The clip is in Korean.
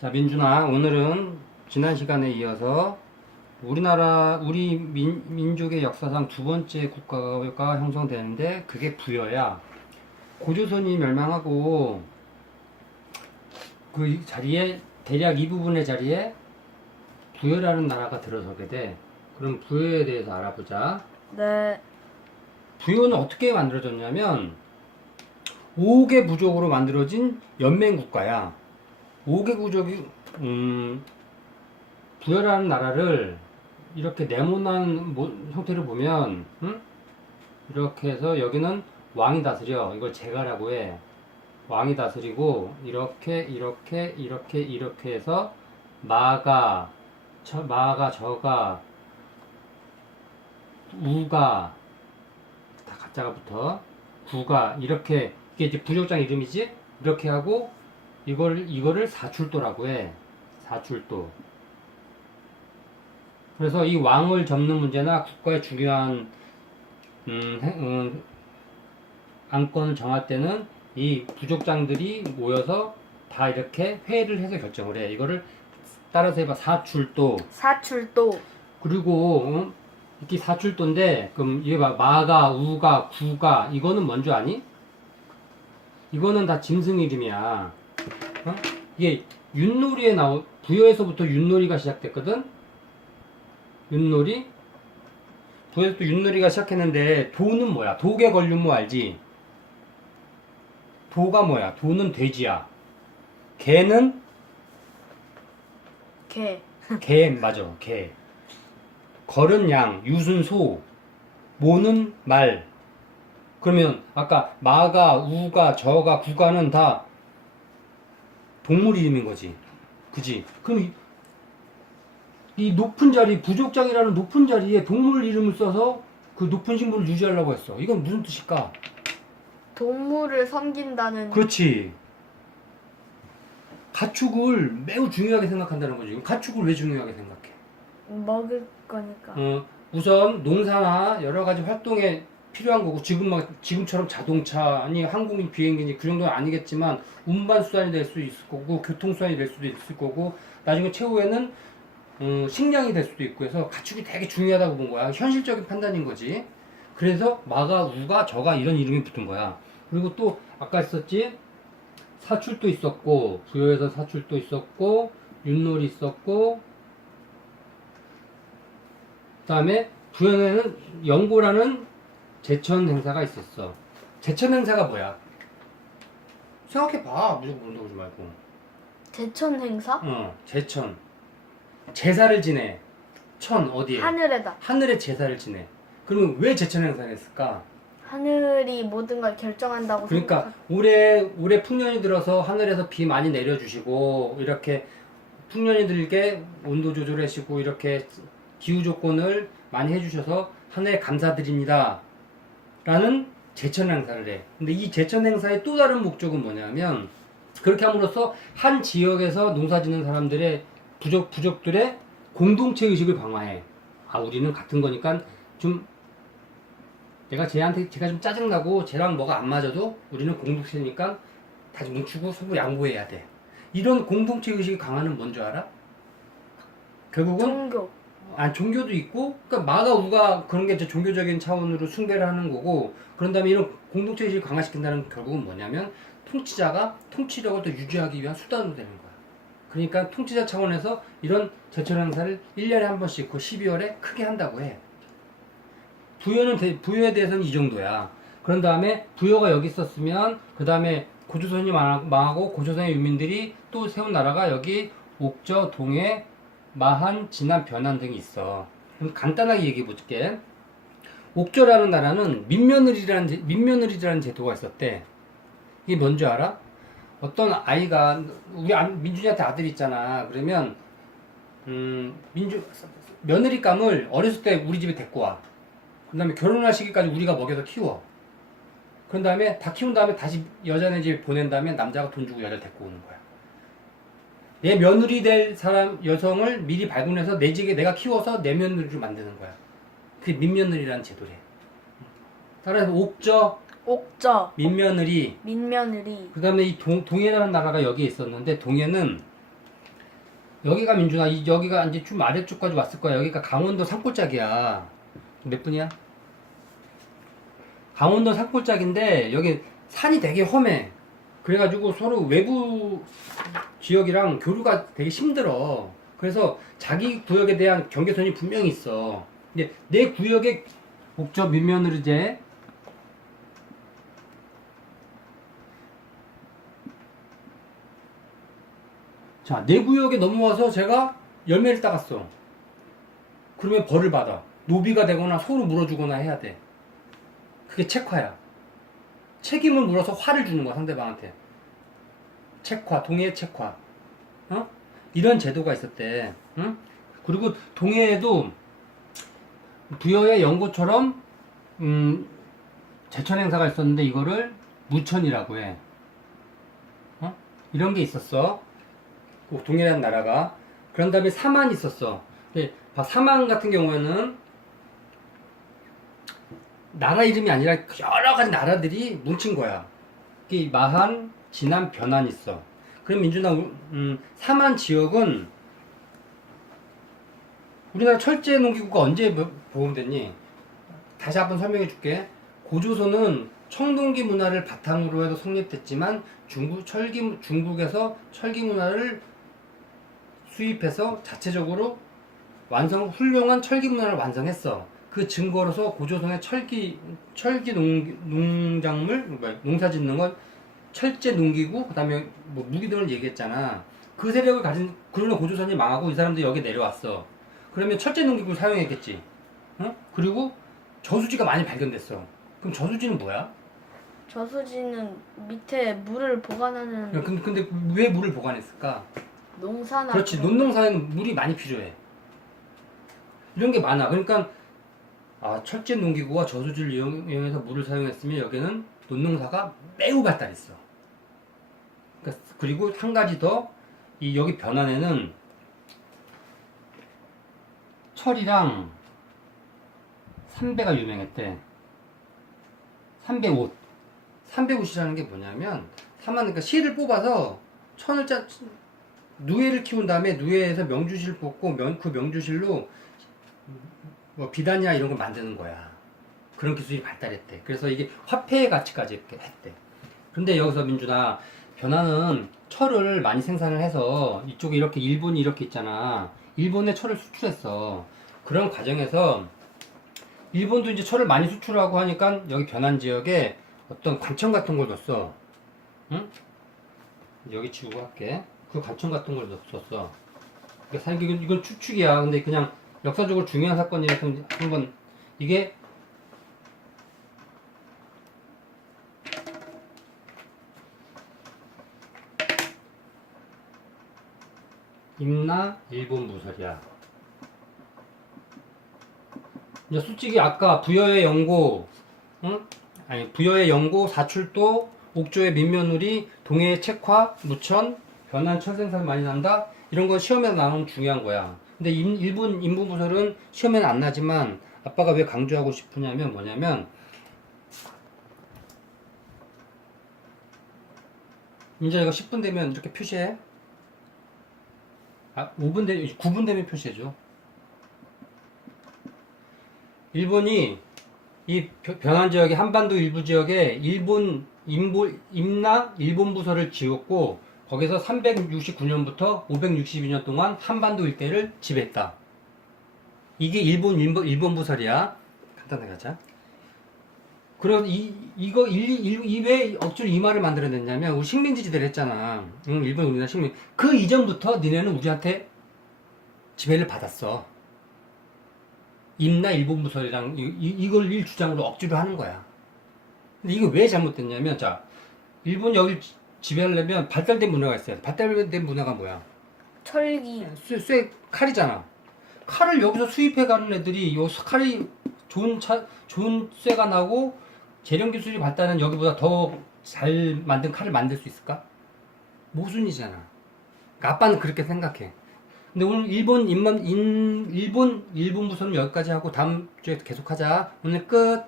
자, 민준아, 오늘은 지난 시간에 이어서 우리나라, 우리 민, 민족의 역사상 두 번째 국가가 형성되는데 그게 부여야. 고조선이 멸망하고 그 자리에, 대략 이 부분의 자리에 부여라는 나라가 들어서게 돼. 그럼 부여에 대해서 알아보자. 네. 부여는 어떻게 만들어졌냐면 5개 부족으로 만들어진 연맹 국가야. 5개 부족이 음, 부여라는 나라를 이렇게 네모난 모- 형태를 보면 음? 이렇게 해서 여기는 왕이 다스려. 이걸 제가라고 해. 왕이 다스리고 이렇게 이렇게 이렇게 이렇게 해서 마가 저, 마가 저가 우가 다 가짜가 붙어 구가 이렇게 이게 이제 부족장 이름이지 이렇게 하고 이걸 이거를 사출도라고 해 사출도 그래서 이 왕을 접는 문제나 국가의 중요한 음, 행- 음, 안건을 정할 때는 이 부족장들이 모여서 다 이렇게 회의를 해서 결정을 해 이거를 따라서 해봐 사출도 사출도. 그리고 어? 이게 사출도인데 그럼 이게 봐 마가 우가 구가 이거는 뭔지 아니? 이거는 다 짐승 이름이야. 어? 이게 윷놀이에 나오 부여에서부터 윷놀이가 시작됐거든. 윷놀이 부여에서부터 윷놀이가 시작했는데 도는 뭐야? 도개 걸륜모 알지? 도가 뭐야? 도는 돼지야. 개는 개. 개 맞아 개 걸은 양 유순 소 모는 말 그러면 아까 마가 우가 저가 구가는 다 동물 이름인 거지. 그지? 그럼 이, 이 높은 자리 부족장이라는 높은 자리에 동물 이름을 써서 그 높은 신분을 유지하려고 했어. 이건 무슨 뜻일까? 동물을 섬긴다는. 그렇지. 가축을 매우 중요하게 생각한다는 거지. 가축을 왜 중요하게 생각해? 먹을 거니까. 어, 우선 농사나 여러 가지 활동에 필요한 거고 지금 막 지금처럼 자동차 아니 항공기 비행기니 그 정도는 아니겠지만 운반 수단이 될 수 있을 거고 교통 수단이 될 수도 있을 거고 나중에 최후에는 음, 식량이 될 수도 있고 해서 가축이 되게 중요하다고 본 거야. 현실적인 판단인 거지. 그래서 마가 우가 저가 이런 이름이 붙은 거야. 그리고 또 아까 했었지? 사출도 있었고 부여에서 사출도 있었고 윷놀이 있었고 그 다음에 부연에는 영고라는 제천 행사가 있었어. 제천 행사가 뭐야? 생각해봐. 무조건 모른다고 그러지 말고. 제천 행사? 어, 제천. 제사를 지내. 천 어디에? 하늘에다. 하늘에 제사를 지내. 그러면 왜 제천 행사를 했을까? 하늘이 모든 걸 결정한다고 그러니까 생각하- 올해 올해 풍년이 들어서 하늘에서 비 많이 내려주시고 이렇게 풍년이 들게 온도 조절하시고 이렇게 기후 조건을 많이 해주셔서 하늘에 감사드립니다. 라는 제천 행사를 해. 근데 이 제천 행사의 또 다른 목적은 뭐냐면 그렇게 함으로써 한 지역에서 농사 짓는 사람들의 부족 부족들의 공동체 의식을 강화해. 아 우리는 같은 거니까 좀 내가 쟤한테 제가 좀 짜증나고 쟤랑 뭐가 안 맞아도 우리는 공동체니까 다시 뭉치고 서로 양보해야 돼. 이런 공동체 의식이 강화는 뭔지 알아? 결국은 종교. 아 종교도 있고 그러니까 마가 우가 그런 게 이제 종교적인 차원으로 숭배를 하는 거고 그런 다음에 이런 공동체 의식을 강화시킨다는 결국은 뭐냐면 통치자가 통치력을 더 유지하기 위한 수단으로 되는 거야. 그러니까 통치자 차원에서 이런 제철 행사를 1년에 한 번씩 그 12월에 크게 한다고 해. 부여는 대- 부여에 대해서는 이 정도야. 그런 다음에 부여가 여기 있었으면 그 다음에 고조선이 망하- 망하고 고조선의 유민들이 또 세운 나라가 여기 옥저, 동해, 마한, 진안, 변안 등이 있어. 그럼 간단하게 얘기해 볼게. 옥저라는 나라는 민며느리라는 제- 민며느리라는 제도가 있었대. 이게 뭔지 알아? 어떤 아이가 우리 안- 민준이한테 아들 있잖아. 그러면 음, 민주 며느리감을 어렸을 때 우리 집에 데리고 와. 그다음에 결혼할 시기까지 우리가 먹여서 키워. 그런 다음에 다 키운 다음에 다시 여자네 집에 보낸 다음에 남자가 돈 주고 여자 데리고 오는 거야. 내 며느리 될 사람 여성을 미리 발굴해서 내 집에 내가 키워서 내 며느리로 만드는 거야. 그게 민며느리라는 제도래. 따라서 옥저 옥저. 민며느리 민며느리. 그 다음에 이 동, 동해라는 나라가 여기에 있었는데 동해는 여기가 민준아, 이, 여기가 이제 좀 아래쪽까지 왔을 거야. 여기가 강원도 산골짜기야. 몇 분이야? 강원도 산골짜기인데 여기 산이 되게 험해. 그래가지고 서로 외부 지역이랑 교류가 되게 힘들어. 그래서 자기 구역에 대한 경계선이 분명히 있어. 근데 내 구역의 목적 밑면으로 이제 자, 내 구역에 넘어와서 제가 열매를 따갔어. 그러면 벌을 받아. 노비가 되거나 소로 물어주거나 해야 돼. 그게 책화야. 책임을 물어서 화를 주는 거야, 상대방한테. 책화, 동해 책화. 어? 이런 제도가 있었대. 응? 그리고 동해에도 부여의 연고처럼 음, 제천 행사가 있었는데 이거를 무천이라고 해. 어? 이런 게 있었어. 그 동해라는 나라가. 그런 다음에 사만이 있었어. 봐, 사만 같은 경우에는 나라 이름이 아니라 여러 가지 나라들이 뭉친 거야. 이 마한, 진안, 변안 있어. 그럼 민준아, 음, 사만 지역은 우리나라 철제 농기구가 언제 보- 보험됐니? 다시 한번 설명해 줄게. 고조선은 청동기 문화를 바탕으로 해서 성립됐지만 중국 철기 중국에서 철기 문화를 수입해서 자체적으로 완성 훌륭한 철기 문화를 완성했어. 그 증거로서 고조선의 철기 철기 농, 농작물 뭐야, 농사 짓는 건 철제 농기구 그다음에 뭐 무기 등을 얘기했잖아. 그 세력을 가진 그러면 고조선이 망하고 이 사람들이 여기 내려왔어. 그러면 철제 농기구를 사용했겠지. 응? 그리고 저수지가 많이 발견됐어. 그럼 저수지는 뭐야? 저수지는 밑에 물을 보관하는 야, 근데, 근데 왜 물을 보관했을까? 농사나 그렇지 논농사에는 물이 많이 필요해 이런 게 많아 그러니까 아 철제 농기구와 저수지를 이용, 이용해서 물을 사용했으면 여기는 논농사가 매우 발달했어. 그러니까 그리고 한 가지 더 이 여기 변환에는 철이랑 삼배가 유명했대. 삼배옷. 삼배옷이라는 게 뭐냐면 사만 그러니까 실을 뽑아서 천을 짜 누에를 키운 다음에 누에에서 명주실 뽑고 명, 그 명주실로 뭐 비단이나 이런 걸 만드는 거야. 그런 기술이 발달했대. 그래서 이게 화폐의 가치까지 이렇게 했대. 근데 여기서 민준아 변화는 철을 많이 생산을 해서 이쪽에 이렇게 일본이 이렇게 있잖아. 일본에 철을 수출했어. 그런 과정에서 일본도 이제 철을 많이 수출하고 하니까 여기 변환 지역에 어떤 관청 같은 걸 뒀어. 응? 여기 지우고 할게. 그 관청 같은 걸 넣었어. 그러니까 이건, 이건 추측이야. 근데 그냥 역사적으로 중요한 사건이라서 한번 이게 임나 일본 무설이야. 이제 솔직히 아까 부여의 연고, 응? 아니 부여의 연고, 사출도, 옥조의 민면우리, 동해의 책화, 무천, 변한 철생산 많이 난다. 이런 건 시험에서 나오는 중요한 거야. 근데 임- 일본 인부 부설은 시험에는 안 나지만 아빠가 왜 강조하고 싶으냐면 뭐냐면 이제 이거 10분 되면 이렇게 표시해. 아, 5분 되, 9분 되면 표시해줘. 일본이 이 벼- 변환 지역의 한반도 일부 지역에 일본 임보, 임나 일본 부서를 지었고 거기서 369년부터 562년 동안 한반도 일대를 지배했다. 이게 일본 일본, 일본 부설이야. 간단하게 하자. 그럼 이 이거 이왜 억지로 이 말을 만들어냈냐면 우리 식민지 지대를 했잖아. 응, 일본 우리나라 식민. 그 이전부터 니네는 우리한테 지배를 받았어. 임나 일본 부설이랑 이, 이- 이걸 일 주장으로 억지로 하는 거야. 근데 이거 왜 잘못됐냐면 자 일본 여기 지- 지배하려면 발달된 문화가 있어야 돼. 발달된 문화가 뭐야? 철기 쇠, 쇠 칼이잖아. 칼을 여기서 수입해 가는 애들이 요 칼이 좋은 차 좋은 쇠가 나고 재련 기술이 발달한 여기보다 더 잘 만든 칼을 만들 수 있을까? 모순이잖아. 그러니까 아빠는 그렇게 생각해. 근데 오늘 일본 인만 인 일본 일본 부서는 여기까지 하고 다음 주에 계속하자. 오늘 끝.